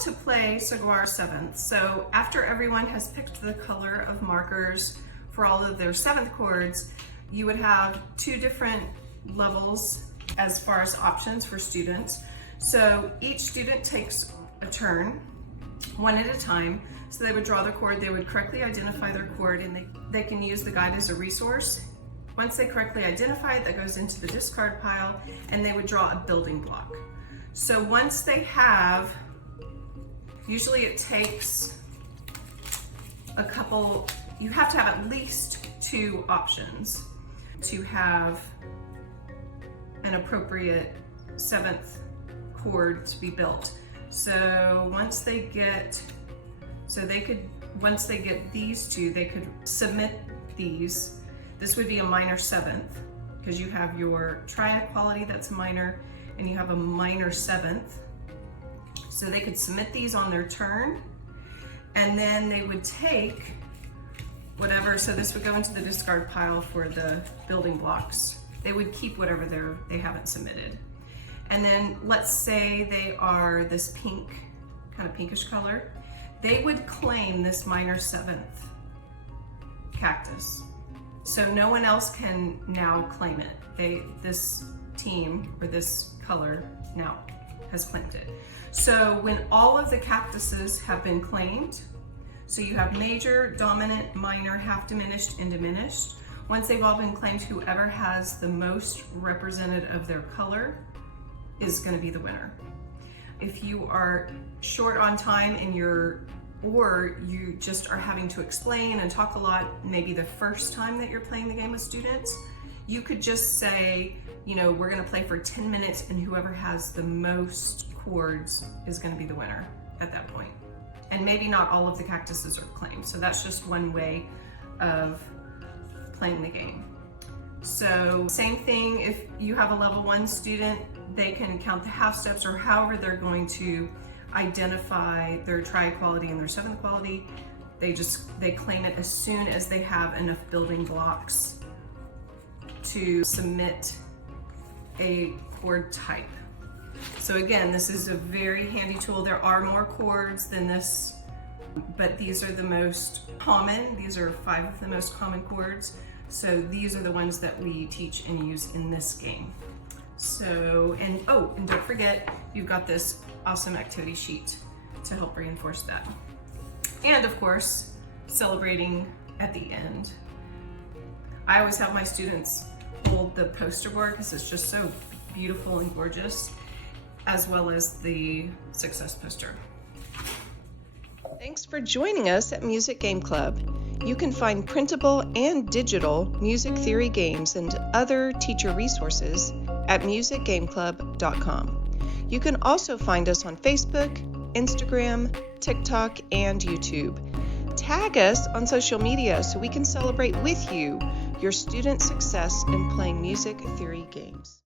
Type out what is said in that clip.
to play Saguaro Sevenths. So after everyone has picked the color of markers for all of their seventh chords, you would have two different levels as far as options for students. So each student takes a turn, one at a time. So they would draw their chord, they would correctly identify their chord, and they can use the guide as a resource. Once they correctly identify it, that goes into the discard pile, and they would draw a building block. So once they have, usually it takes a couple, you have to have at least two options to have an appropriate seventh chord to be built. So once they get, once they get these two, they could submit these. This would be a minor seventh, because you have your triad quality that's a minor, and you have a minor seventh. So they could submit these on their turn, and then they would take whatever, so this would go into the discard pile for the building blocks. They would keep whatever they haven't submitted. And then let's say they are this pink, kind of pinkish color. They would claim this minor seventh cactus. So no one else can now claim it. This team, or this color, now has claimed it. So when all of the cactuses have been claimed, so you have major, dominant, minor, half diminished, and diminished. Once they've all been claimed, whoever has the most represented of their color is going to be the winner. If you are short on time and or you just are having to explain and talk a lot, maybe the first time that you're playing the game with students, you could just say, you know, we're going to play for 10 minutes and whoever has the most chords is going to be the winner at that point. And maybe not all of the cactuses are claimed. So that's just one way of playing the game. So same thing, if you have a level 1 student, they can count the half steps or however they're going to identify their triad quality and their seventh quality. They claim it as soon as they have enough building blocks to submit a chord type. So again, this is a very handy tool. There are more chords than this, but these are the most common. These are 5 of the most common chords. So these are the ones that we teach and use in this game. So, and don't forget, you've got this awesome activity sheet to help reinforce that. And of course, celebrating at the end. I always have my students hold the poster board because it's just so beautiful and gorgeous, as well as the success poster. Thanks for joining us at Music Game Club. You can find printable and digital music theory games and other teacher resources at musicgameclub.com. You can also find us on Facebook, Instagram, TikTok, and YouTube. Tag us on social media so we can celebrate with you your student success in playing music theory games.